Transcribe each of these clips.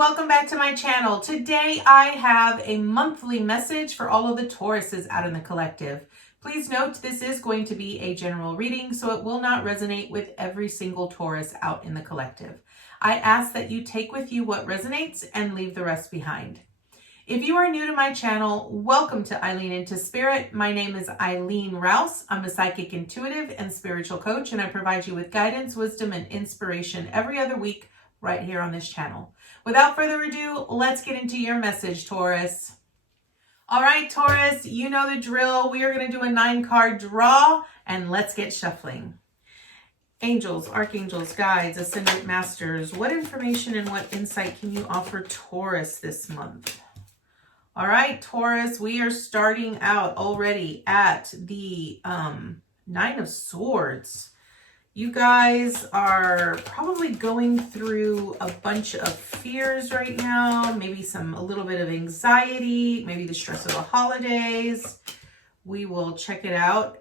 welcome back to my channel. Today I have a monthly message for all of the Tauruses out in the collective. Please note this is going to be a general reading, so it will not resonate with every single Taurus out in the collective. I ask that you take with you what resonates and leave the rest behind. If you are new to my channel, welcome to Eileen Into Spirit. My name is Eileen Rouse. I'm a psychic intuitive and spiritual coach, and I provide you with guidance, wisdom, and inspiration every other week right here on this channel. Without further ado, let's get into your message, Taurus. All right, Taurus, you know the drill. We are going to do a 9-card draw, and let's get shuffling. Angels, archangels, guides, ascendant masters, what information and what insight can you offer Taurus this month? All right, Taurus, we are starting out already at the 9 of Swords. You guys are probably going through a bunch of fears right now, maybe a little bit of anxiety, maybe the stress of the holidays. We will check it out.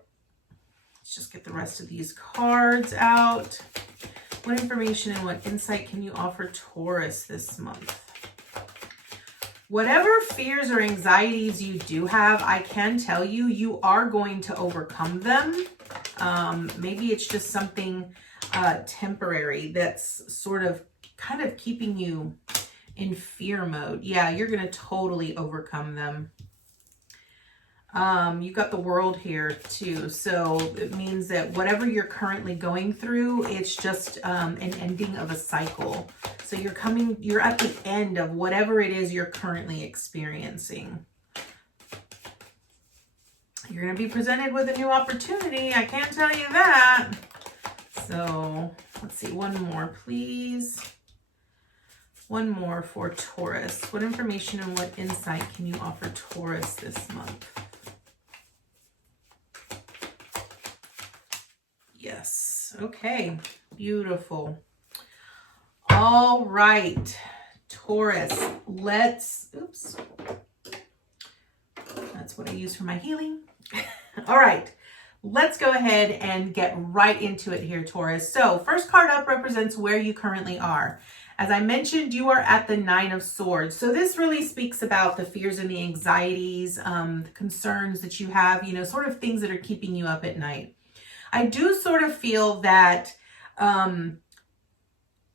Let's just get the rest of these cards out. What information and what insight can you offer Taurus this month? Whatever fears or anxieties you do have, I can tell you, you are going to overcome them. Maybe it's just something temporary that's sort of kind of keeping you in fear mode. Yeah, you're going to totally overcome them. You got the World here too. So it means that whatever you're currently going through, it's just an ending of a cycle. So you're at the end of whatever it is you're currently experiencing. You're going to be presented with a new opportunity. I can't tell you that. So let's see, one more, please. One more for Taurus. What information and what insight can you offer Taurus this month? Yes. Okay. Beautiful. All right, Taurus. Oops. That's what I use for my healing. All right, let's go ahead and get right into it here, Taurus. So first card up represents where you currently are. As I mentioned, you are at the 9 of Swords. So this really speaks about the fears and the anxieties, the concerns that you have, sort of things that are keeping you up at night. I do sort of feel that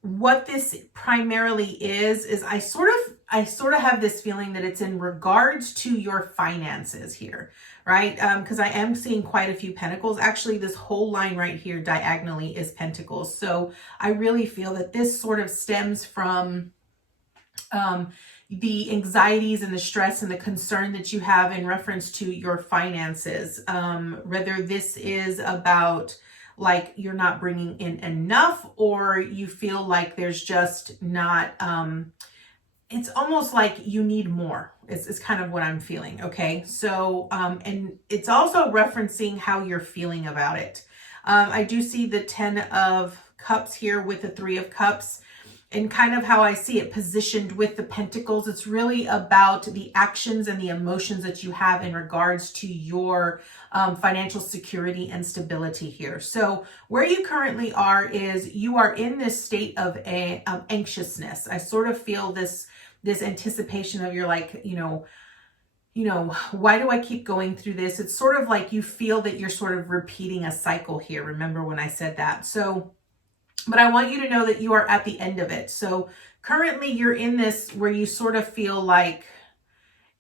what this primarily is I sort of have this feeling that it's in regards to your finances here, right? Because I am seeing quite a few pentacles. Actually, this whole line right here diagonally is pentacles. So I really feel that this sort of stems from the anxieties and the stress and the concern that you have in reference to your finances. Whether this is about like you're not bringing in enough, or you feel like there's just not, it's almost like you need more. It's kind of what I'm feeling. Okay. So, and it's also referencing how you're feeling about it. I do see the 10 of Cups here with the 3 of Cups. And kind of how I see it positioned with the Pentacles, it's really about the actions and the emotions that you have in regards to your financial security and stability here. So where you currently are is you are in this state of anxiousness. I sort of feel this anticipation of you're like, why do I keep going through this? It's sort of like you feel that you're sort of repeating a cycle here. Remember when I said that? So but I want you to know that you are at the end of it. So currently you're in this where you sort of feel like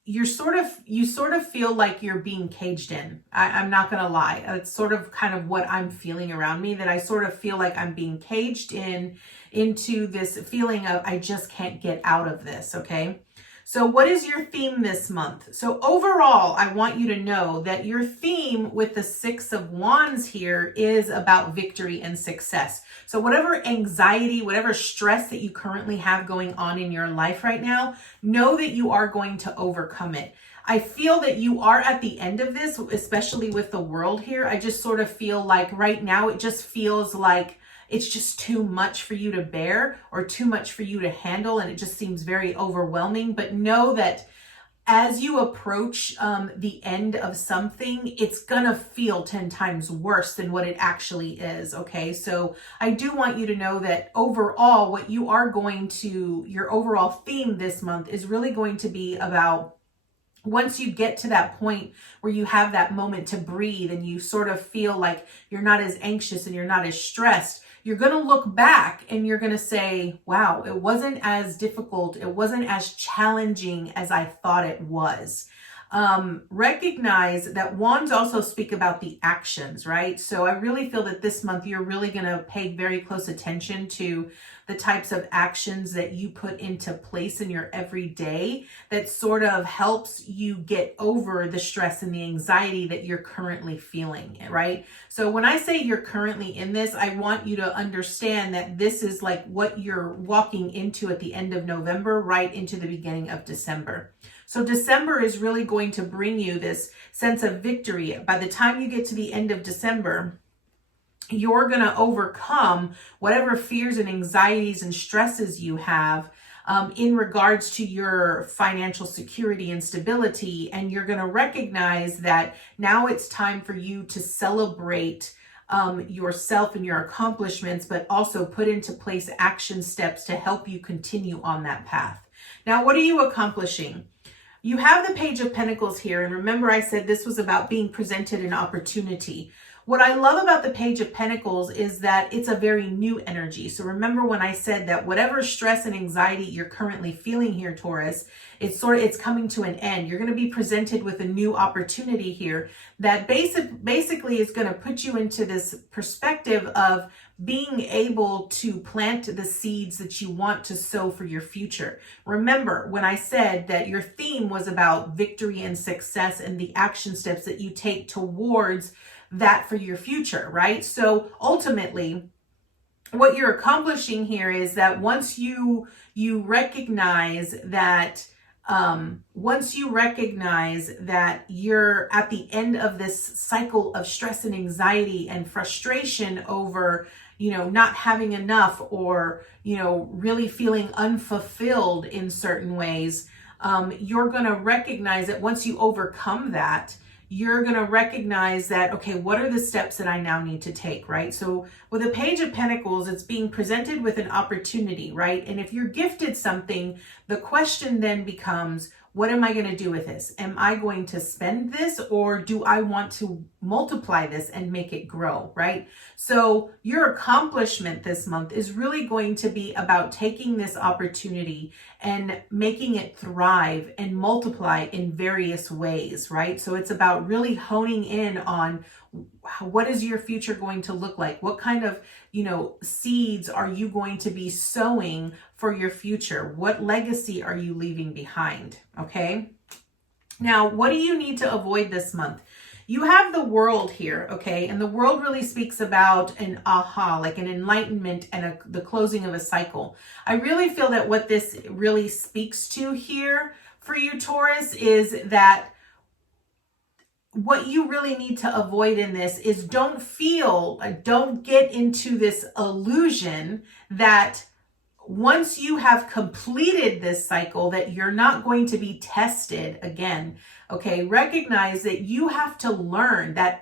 you sort of feel like you're being caged in. I'm not going to lie. It's sort of kind of what I'm feeling around me, that I sort of feel like I'm being caged into this feeling of I just can't get out of this. Okay. So what is your theme this month? So overall, I want you to know that your theme with the 6 of Wands here is about victory and success. So whatever anxiety, whatever stress that you currently have going on in your life right now, know that you are going to overcome it. I feel that you are at the end of this, especially with the World here. I just sort of feel like right now it just feels like it's just too much for you to bear or too much for you to handle, and it just seems very overwhelming. But know that as you approach the end of something, it's gonna feel 10 times worse than what it actually is, okay? So I do want you to know that overall, what you are going to, your overall theme this month is really going to be about, once you get to that point where you have that moment to breathe and you sort of feel like you're not as anxious and you're not as stressed, you're going to look back and you're going to say, wow, it wasn't as difficult. It wasn't as challenging as I thought it was. Recognize that wands also speak about the actions, right? So I really feel that this month you're really going to pay very close attention to the types of actions that you put into place in your everyday that sort of helps you get over the stress and the anxiety that you're currently feeling, right? So when I say you're currently in this, I want you to understand that this is like what you're walking into at the end of November, right into the beginning of December. So December is really going to bring you this sense of victory. By the time you get to the end of December, you're going to overcome whatever fears and anxieties and stresses you have in regards to your financial security and stability. And you're going to recognize that now it's time for you to celebrate yourself and your accomplishments, but also put into place action steps to help you continue on that path. Now, what are you accomplishing? You have the Page of Pentacles here. And remember, I said this was about being presented an opportunity. What I love about the Page of Pentacles is that it's a very new energy. So remember when I said that whatever stress and anxiety you're currently feeling here, Taurus, it's coming to an end. You're going to be presented with a new opportunity here that basically is going to put you into this perspective of being able to plant the seeds that you want to sow for your future. Remember when I said that your theme was about victory and success and the action steps that you take towards that for your future, right? So ultimately, what you're accomplishing here is that once you recognize that you're at the end of this cycle of stress and anxiety and frustration over, not having enough or, really feeling unfulfilled in certain ways, you're going to recognize that once you overcome that, you're going to recognize that, okay, what are the steps that I now need to take, right? So with the Page of Pentacles, it's being presented with an opportunity, right? And if you're gifted something, the question then becomes, what am I going to do with this? Am I going to spend this, or do I want to multiply this and make it grow, right? So your accomplishment this month is really going to be about taking this opportunity and making it thrive and multiply in various ways, right? So it's about really honing in on what is your future going to look like? What kind of, seeds are you going to be sowing for your future? What legacy are you leaving behind? Okay. Now, what do you need to avoid this month? You have the World here, okay? And the World really speaks about an aha, like an enlightenment and the closing of a cycle. I really feel that what this really speaks to here for you, Taurus, is that what you really need to avoid in this is don't get into this illusion that once you have completed this cycle that you're not going to be tested again. Okay, recognize that you have to learn that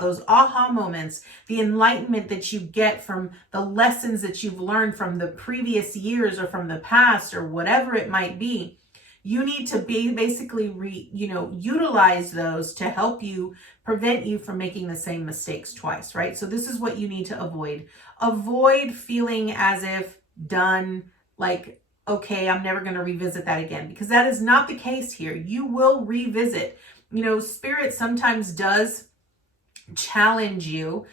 those aha moments, the enlightenment that you get from the lessons that you've learned from the previous years or from the past or whatever it might be. You need to basically utilize those to help you, prevent you from making the same mistakes twice, right? So this is what you need to avoid. Avoid feeling as if done, like, okay, I'm never going to revisit that again, because that is not the case here. You will revisit. Spirit sometimes does challenge you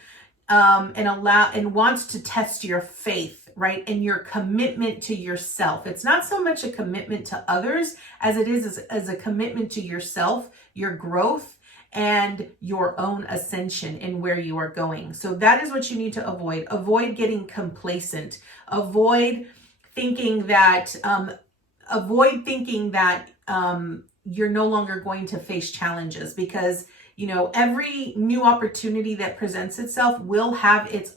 and wants to test your faith, right? And your commitment to yourself. It's not so much a commitment to others as it is as a commitment to yourself, your growth, and your own ascension in where you are going. So that is what you need to avoid. Avoid getting complacent. Avoid thinking that you're no longer going to face challenges, because every new opportunity that presents itself will have its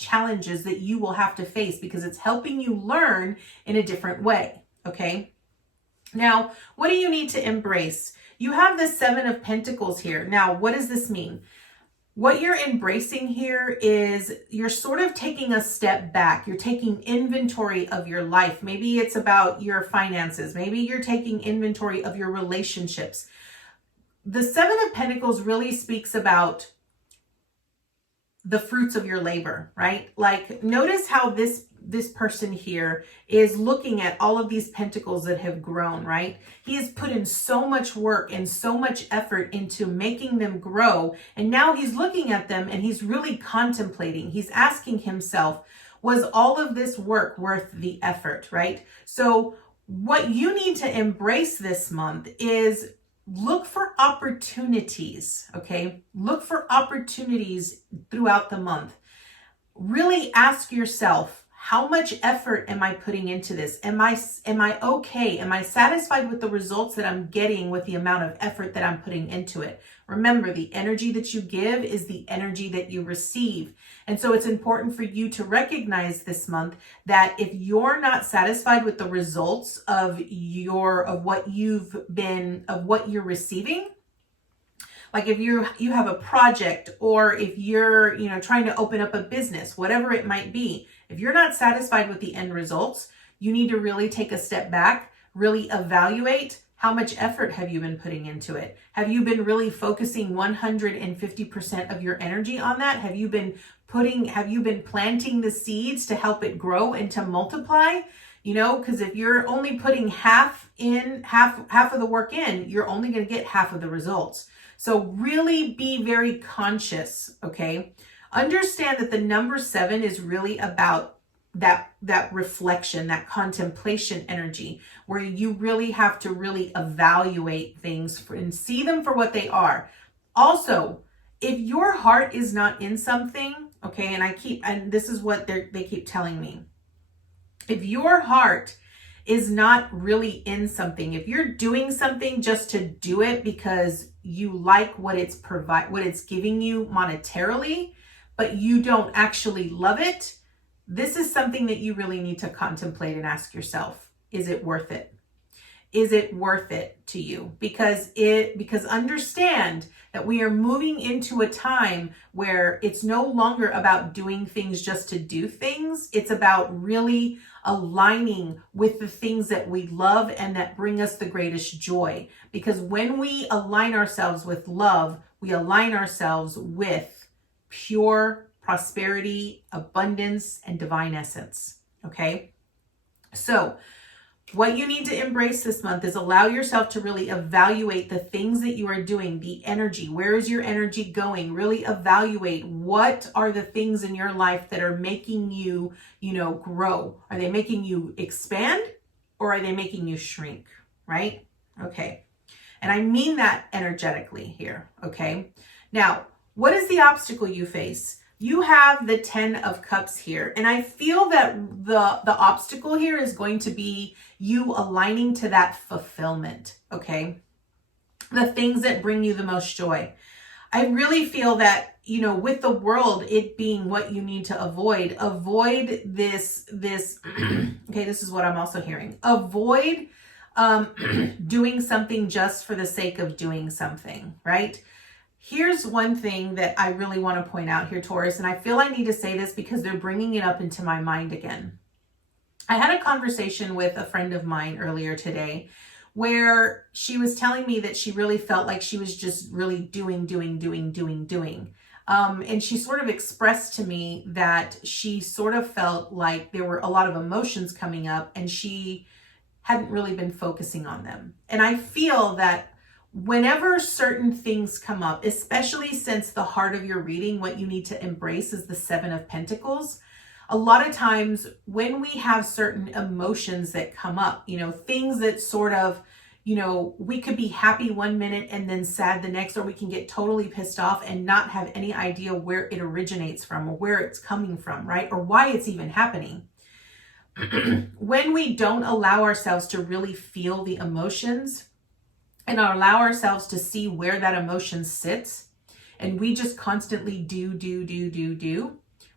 challenges that you will have to face, because it's helping you learn in a different way. Okay. Now, what do you need to embrace? You have the Seven of Pentacles here. Now, what does this mean? What you're embracing here is you're sort of taking a step back. You're taking inventory of your life. Maybe it's about your finances. Maybe you're taking inventory of your relationships. The Seven of Pentacles really speaks about the fruits of your labor, right? Like, notice how this person here is looking at all of these pentacles that have grown, right? He has put in so much work and so much effort into making them grow. And now he's looking at them and he's really contemplating. He's asking himself, was all of this work worth the effort, right? So what you need to embrace this month is look for opportunities, okay? Look for opportunities throughout the month. Really ask yourself, how much effort am I putting into this? Am I okay? Am I satisfied with the results that I'm getting with the amount of effort that I'm putting into it? Remember, the energy that you give is the energy that you receive. And so it's important for you to recognize this month that if you're not satisfied with the results of what you're receiving, like if you have a project, or if you're, trying to open up a business, whatever it might be, if you're not satisfied with the end results, you need to really take a step back, really evaluate how much effort have you been putting into it. Have you been really focusing 150% of your energy on that? Have you been planting the seeds to help it grow and to multiply? Because if you're only putting half of the work in, you're only going to get half of the results. So really be very conscious, okay? Understand that the number 7 is really about that reflection, that contemplation energy, where you really have to really evaluate things and see them for what they are. Also, if your heart is not in something, okay, and this is what they keep telling me. If your heart is not really in something, if you're doing something just to do it because you like what it's giving you monetarily, but you don't actually love it, this is something that you really need to contemplate and ask yourself, is it worth it? Is it worth it to you? Because understand that we are moving into a time where it's no longer about doing things just to do things. It's about really aligning with the things that we love and that bring us the greatest joy. Because when we align ourselves with love, we align ourselves with pure prosperity, abundance, and divine essence. Okay? So what you need to embrace this month is allow yourself to really evaluate the things that you are doing, the energy. Where is your energy going? Really evaluate what are the things in your life that are making you, grow. Are they making you expand, or are they making you shrink? Right? Okay. And I mean that energetically here. Okay. Now, what is the obstacle you face? You have the 10 of Cups here. And I feel that the obstacle here is going to be you aligning to that fulfillment, okay? The things that bring you the most joy. I really feel that, with the world, it being what you need to avoid this, okay, this is what I'm also hearing. Avoid doing something just for the sake of doing something, right? Here's one thing that I really want to point out here, Taurus, and I feel I need to say this because they're bringing it up into my mind again. I had a conversation with a friend of mine earlier today where she was telling me that she really felt like she was just really doing. And she sort of expressed to me that she sort of felt like there were a lot of emotions coming up and she hadn't really been focusing on them. And I feel that whenever certain things come up, especially since the heart of your reading, what you need to embrace is the 7 of Pentacles. A lot of times when we have certain emotions that come up, things that sort of, we could be happy one minute and then sad the next, or we can get totally pissed off and not have any idea where it originates from or where it's coming from, right? Or why it's even happening. When we don't allow ourselves to really feel the emotions, and allow ourselves to see where that emotion sits, and we just constantly do,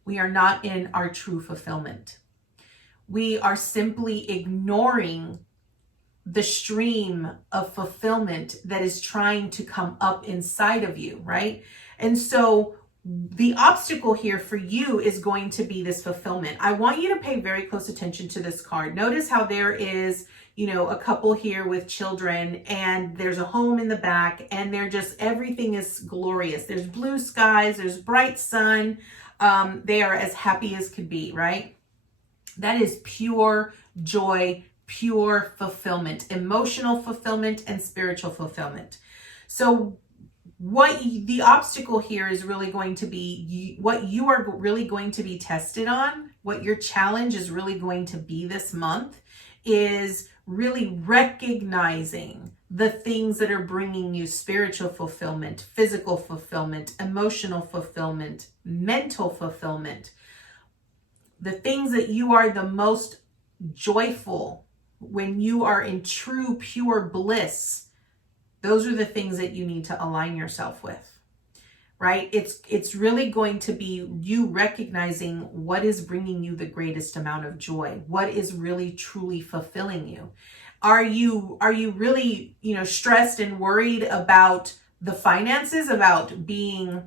we are not in our true fulfillment. We are simply ignoring the stream of fulfillment that is trying to come up inside of you, right? And so the obstacle here for you is going to be this fulfillment. I want you to pay very close attention to this card. Notice how there is, you know, a couple here with children, and there's a home in the back, and they're just, everything is glorious. There's blue skies, there's bright sun. They are as happy as could be, right? That is pure joy, pure fulfillment, emotional fulfillment and spiritual fulfillment. So what the obstacle here is really going to be, what you are really going to be tested on, what your challenge is really going to be this month, is really recognizing the things that are bringing you spiritual fulfillment, physical fulfillment, emotional fulfillment, mental fulfillment. The things that you are the most joyful when you are in true, pure bliss. Those are the things that you need to align yourself with, right? It's really going to be you recognizing what is bringing you the greatest amount of joy, what is really truly fulfilling you. Are you really, you know, stressed and worried about the finances, about being,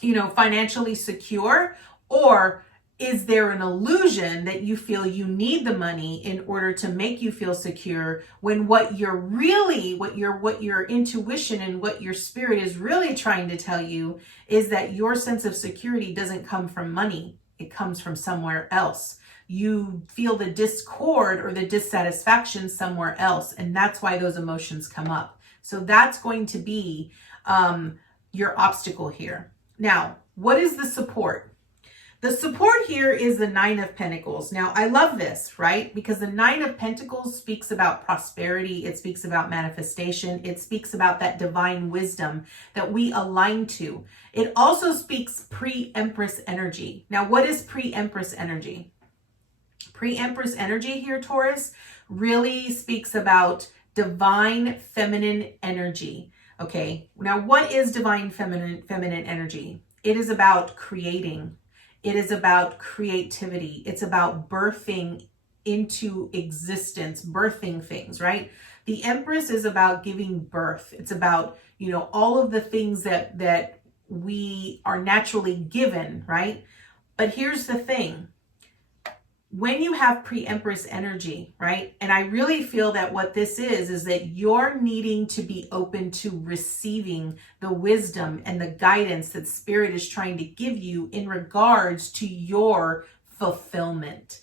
you know, financially secure? Or is there an illusion that you feel you need the money in order to make you feel secure, when what you're really, what your intuition and what your spirit is really trying to tell you is that your sense of security doesn't come from money. It comes from somewhere else. You feel the discord or the dissatisfaction somewhere else, and that's why those emotions come up. So that's going to be your obstacle here. Now, what is the support? The support here is the Nine of Pentacles. Now, I love this, right? Because the Nine of Pentacles speaks about prosperity. It speaks about manifestation. It speaks about that divine wisdom that we align to. It also speaks pre-Empress energy. Now, what is pre-Empress energy? Pre-Empress energy here, Taurus, really speaks about divine feminine energy. Okay, now what is divine feminine energy? It is about creating. It is about creativity. It's about birthing into existence, birthing things, right? The Empress is about giving birth. It's about, you know, all of the things that we are naturally given, right? But here's the thing. When you have pre-Empress energy, right? And I really feel that what this is that you're needing to be open to receiving the wisdom and the guidance that Spirit is trying to give you in regards to your fulfillment.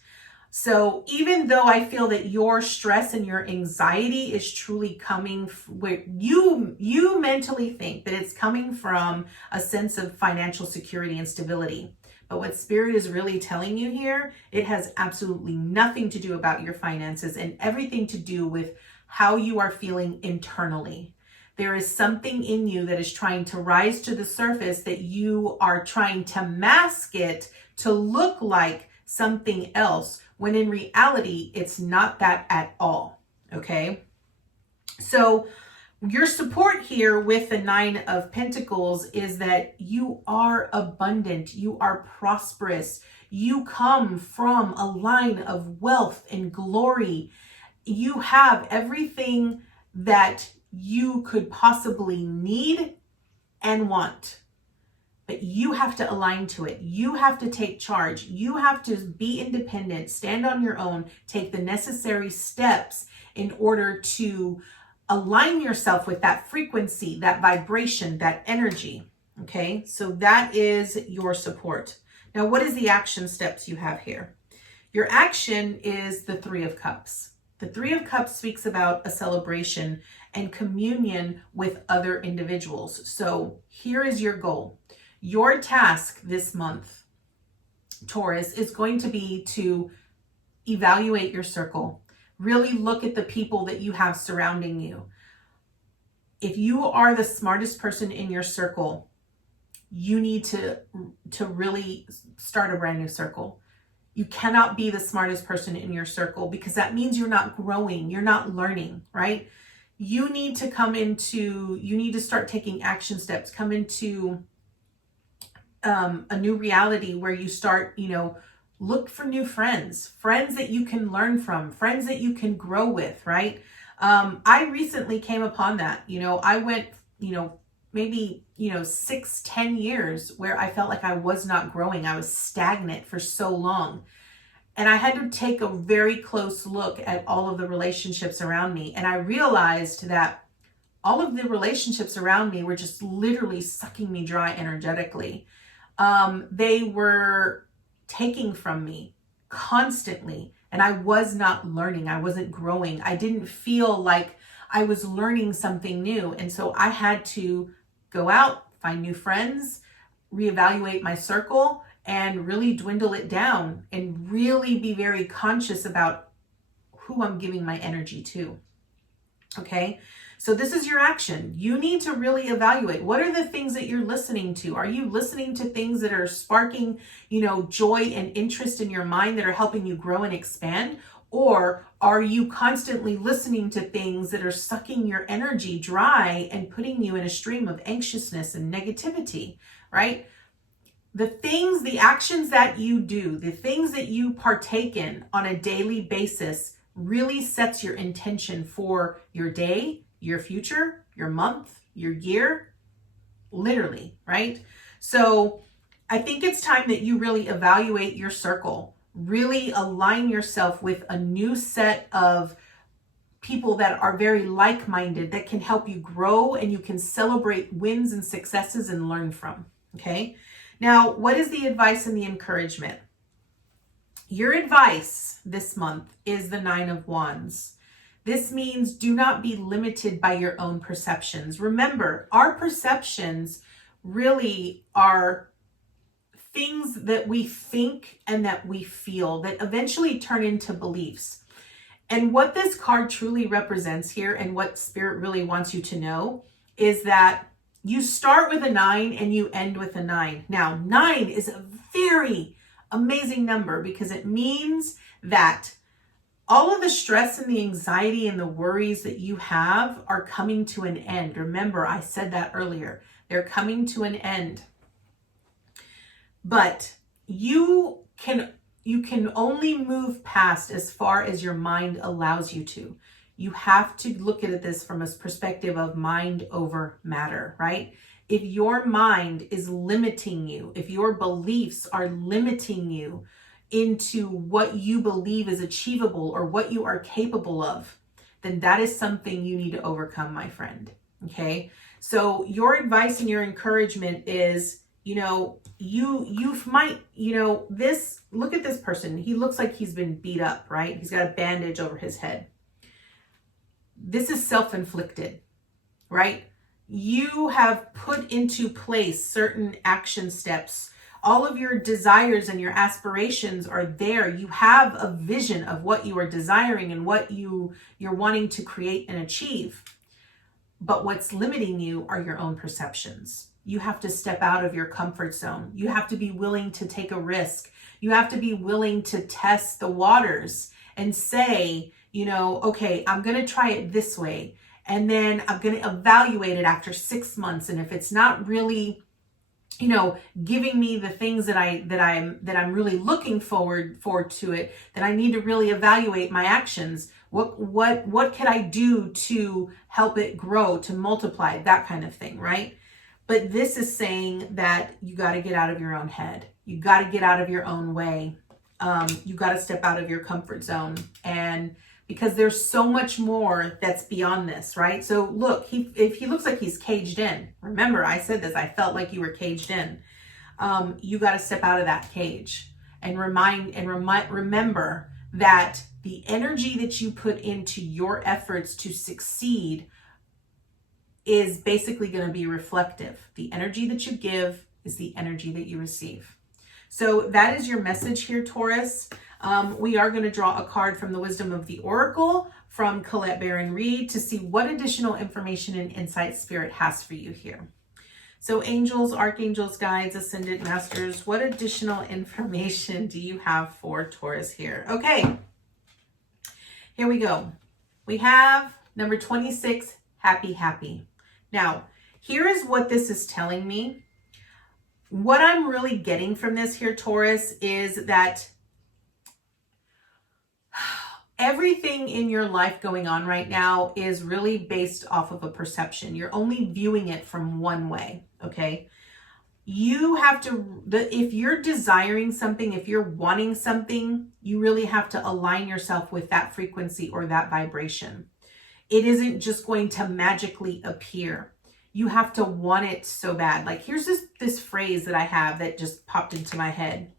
So even though I feel that your stress and your anxiety is truly coming where you mentally think that it's coming from a sense of financial security and stability. But what Spirit is really telling you here, it has absolutely nothing to do about your finances and everything to do with how you are feeling internally. There is something in you that is trying to rise to the surface, that you are trying to mask it to look like something else, when in reality, it's not that at all, okay? So your support here with the Nine of Pentacles is that you are abundant, you are prosperous, you come from a line of wealth and glory. You have everything that you could possibly need and want. But you have to align to it. You have to take charge. You have to be independent, stand on your own, take the necessary steps in order to align yourself with that frequency, that vibration, that energy. Okay, so that is your support. Now, what is the action steps you have here? Your action is the Three of Cups. The Three of Cups speaks about a celebration and communion with other individuals. So here is your goal. Your task this month, Taurus, is going to be to evaluate your circle. Really look at the people that you have surrounding you. If you are the smartest person in your circle, you need to really start a brand new circle. You cannot be the smartest person in your circle, because that means you're not growing, you're not learning, right? You need to start taking action steps, come into a new reality where you start, look for new friends, friends that you can learn from, friends that you can grow with, right? I recently came upon that. I went, maybe, 6, 10 years where I felt like I was not growing. I was stagnant for so long. And I had to take a very close look at all of the relationships around me. And I realized that all of the relationships around me were just literally sucking me dry energetically. They were taking from me constantly, and I was not learning. I wasn't growing. I didn't feel like I was learning something new. And so I had to go out, find new friends, reevaluate my circle, and really dwindle it down and really be very conscious about who I'm giving my energy to. Okay, so this is your action. You need to really evaluate, what are the things that you're listening to? Are you listening to things that are sparking, joy and interest in your mind that are helping you grow and expand? Or are you constantly listening to things that are sucking your energy dry and putting you in a stream of anxiousness and negativity, right? The actions that you do, the things that you partake in on a daily basis really sets your intention for your day, your future, your month, your year, literally, right? So I think it's time that you really evaluate your circle, really align yourself with a new set of people that are very like-minded, that can help you grow and you can celebrate wins and successes and learn from, okay? Now, what is the advice and the encouragement? Your advice this month is the 9 of Wands. This means do not be limited by your own perceptions. Remember, our perceptions really are things that we think and that we feel that eventually turn into beliefs. And what this card truly represents here, and what Spirit really wants you to know, is that you start with a 9 and you end with a 9. Now, 9 is a very amazing number because it means that all of the stress and the anxiety and the worries that you have are coming to an end. Remember, I said that earlier. They're coming to an end. But you can only move past as far as your mind allows you to. You have to look at this from a perspective of mind over matter, right? If your mind is limiting you, if your beliefs are limiting you into what you believe is achievable or what you are capable of, then that is something you need to overcome, my friend. Okay? So your advice and your encouragement is, you might, look at this person. He looks like he's been beat up, right? He's got a bandage over his head. This is self-inflicted, right? You have put into place certain action steps. All of your desires and your aspirations are there. You have a vision of what you are desiring and what you're wanting to create and achieve. But what's limiting you are your own perceptions. You have to step out of your comfort zone. You have to be willing to take a risk. You have to be willing to test the waters and say, okay, I'm going to try it this way. And then I'm going to evaluate it after 6 months. And if it's not really, giving me the things that I'm really looking forward to it, then I need to really evaluate my actions. What can I do to help it grow, to multiply, that kind of thing, right? But this is saying that you got to get out of your own head. You got to get out of your own way. You got to step out of your comfort zone, and because there's so much more that's beyond this, right? So look, if he looks like he's caged in. Remember, I said this, I felt like you were caged in. You got to step out of that cage and remember that the energy that you put into your efforts to succeed is basically going to be reflective. The energy that you give is the energy that you receive. So that is your message here, Taurus. We are going to draw a card from the Wisdom of the Oracle from Colette Baron Reed to see what additional information and insight Spirit has for you here. So angels, archangels, guides, ascended masters, what additional information do you have for Taurus here? Okay, here we go. We have number 26, happy, happy. Now, here is what this is telling me. What I'm really getting from this here, Taurus, is that everything in your life going on right now is really based off of a perception. You're only viewing it from one way, okay? You have to, if you're desiring something, if you're wanting something, you really have to align yourself with that frequency or that vibration. It isn't just going to magically appear. You have to want it so bad. Like, here's this phrase that I have that just popped into my head.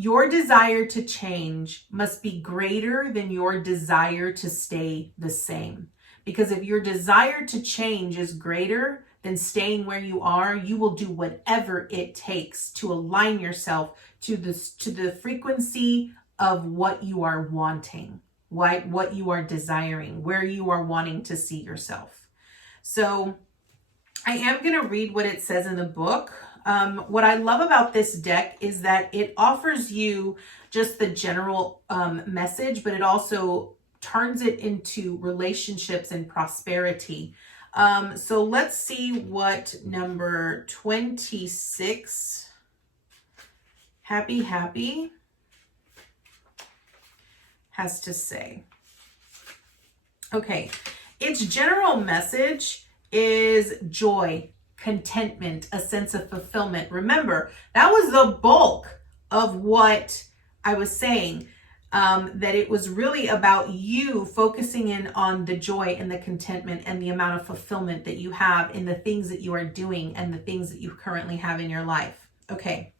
Your desire to change must be greater than your desire to stay the same. Because if your desire to change is greater than staying where you are, you will do whatever it takes to align yourself to the frequency of what you are wanting, what you are desiring, where you are wanting to see yourself. So I am going to read what it says in the book. What I love about this deck is that it offers you just the general message, but it also turns it into relationships and prosperity. So let's see what number 26, Happy, has to say. Okay, its general message is joy, contentment, a sense of fulfillment. Remember, that was the bulk of what I was saying, that it was really about you focusing in on the joy and the contentment and the amount of fulfillment that you have in the things that you are doing and the things that you currently have in your life. Okay.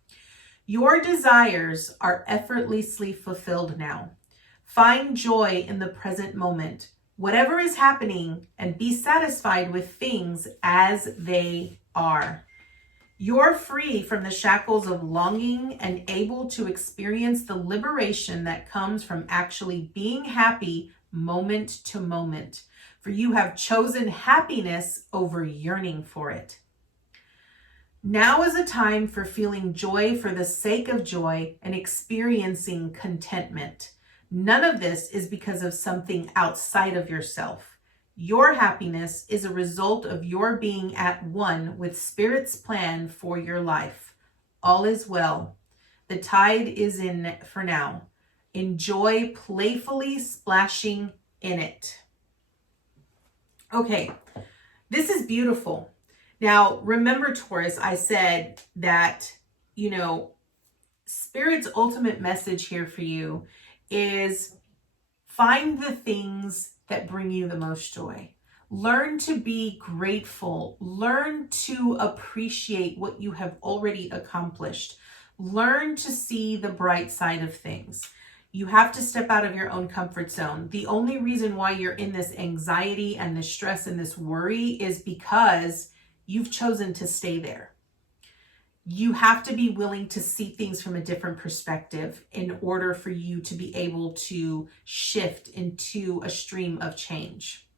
Your desires are effortlessly fulfilled now. Find joy in the present moment, whatever is happening, and be satisfied with things as they are. You're free from the shackles of longing and able to experience the liberation that comes from actually being happy moment to moment, for you have chosen happiness over yearning for it. Now is a time for feeling joy for the sake of joy and experiencing contentment. None of this is because of something outside of yourself. Your happiness is a result of your being at one with Spirit's plan for your life. All is well. The tide is in for now. Enjoy playfully splashing in it. Okay, this is beautiful. Now, remember, Taurus, I said that, Spirit's ultimate message here for you is find the things that bring you the most joy. Learn to be grateful. Learn to appreciate what you have already accomplished. Learn to see the bright side of things. You have to step out of your own comfort zone. The only reason why you're in this anxiety and this stress and this worry is because you've chosen to stay there. You have to be willing to see things from a different perspective in order for you to be able to shift into a stream of change.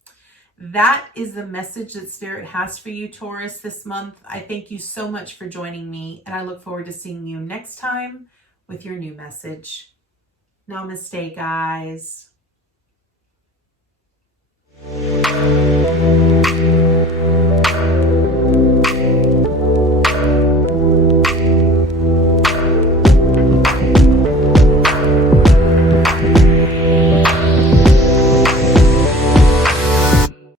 That is the message that Spirit has for you, Taurus, this month. I thank you so much for joining me, and I look forward to seeing you next time with your new message. Namaste, guys.